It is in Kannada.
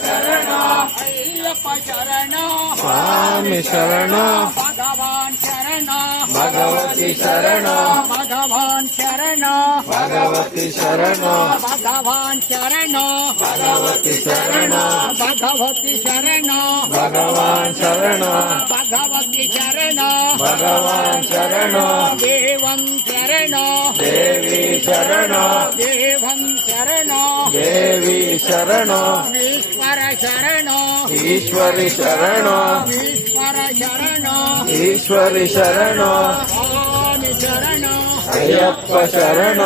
ಶರಣ ಅಯ್ಯಪ್ಪ ಶರಣ ಸ್ವಾಮಿ ಶರಣ ಭಗವಾನ್ ಶರಣ ಭಗವತಿ ಶರಣ ಭಗವಾನ್ ಶರಣ ಭಗವತಿ ಶರಣ ಭಗವಾನ್ ಶರಣ ಭಗವತಿ ಶರಣ ಭಗವತಿ ಶರಣ ಭಗವಾನ್ ಶರಣ ಭಗವತಿ ಶರಣ ಭಗವಾನ್ ಶರಣ ದೇವಂ ಶರಣ ದೇವಿ ಶರಣ ದೇವಂ ಶರಣ ದೇವಿ ಶರಣ ಈಶ್ವರ ಶರಣ ಈಶ್ವರಿ ಶರಣ ಈಶ್ವರ ಶರಣ ಈಶ್ವರಿ ಶರಣ ಸ್ವಾಮಿ ಶರಣ ಅಯ್ಯಪ್ಪ ಶರಣ